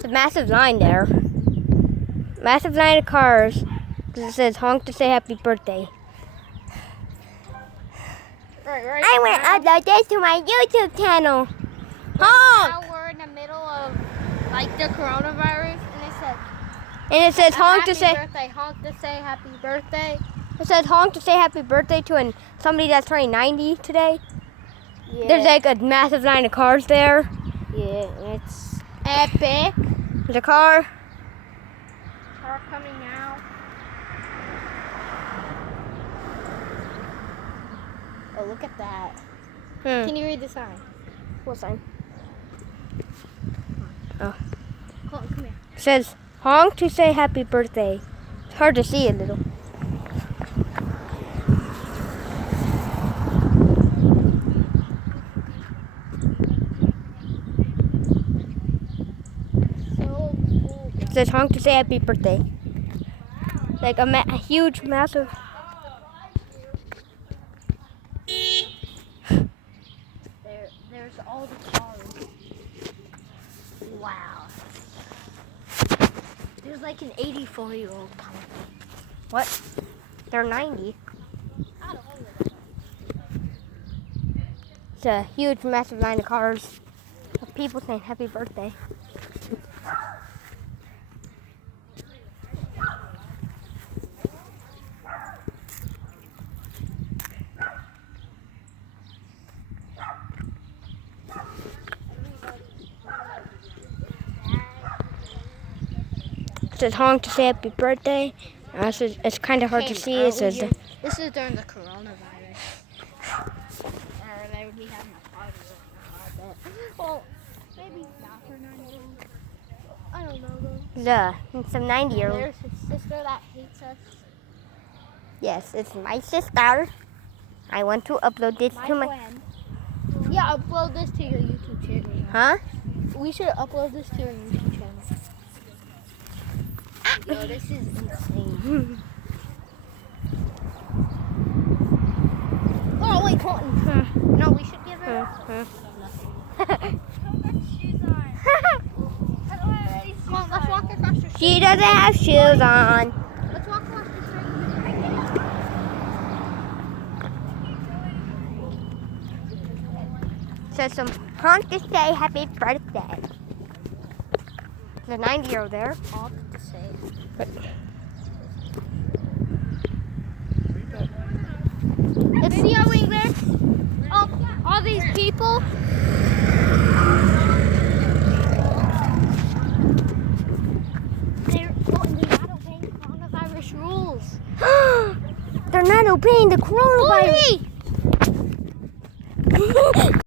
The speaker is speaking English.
It's a massive line there. Massive line of cars. It says honk to say happy birthday. Right I want to upload this to my YouTube channel. Honk! Now we're in the middle of like the coronavirus, And it says honk to say. birthday. Honk to say happy birthday. It says honk to say happy birthday to somebody that's turning 90 today. Yeah. There's like a massive line of cars there. Yeah, it's epic. There's a car. Car coming out. Oh, look at that. Can you read the sign? What sign? Oh. Come here. It says honk to say happy birthday. It's hard to see a little. So cool. It says honk to say happy birthday. Like a huge, massive. There's all the cars. Wow. There's like an 84-year-old coming. What? They're 90. I don't know. It's a huge, massive line of cars. Of people saying happy birthday. It says honk to say happy birthday. It's kind of hard to see. It says This is during the coronavirus. Or they would be having a party right now, I bet. Well, maybe not for 90-year-olds. I don't know though. some 90-year-old. There's his sister that hates us. Yes, it's my sister. I want to upload this to my. friend. Yeah, upload this to your YouTube channel. Huh? We should upload this to your YouTube channel. Yo, this is insane. Oh, wait, Colton. No, we should give her nothing. Come on, let's walk across the street. She doesn't have shoes on. Let's walk across the street. Says some honk to say happy birthday. There's a 90-year-old there. All to say. But Let's see how we this. Oh, all these people. They're not obeying coronavirus rules. they're not obeying the coronavirus. Oi!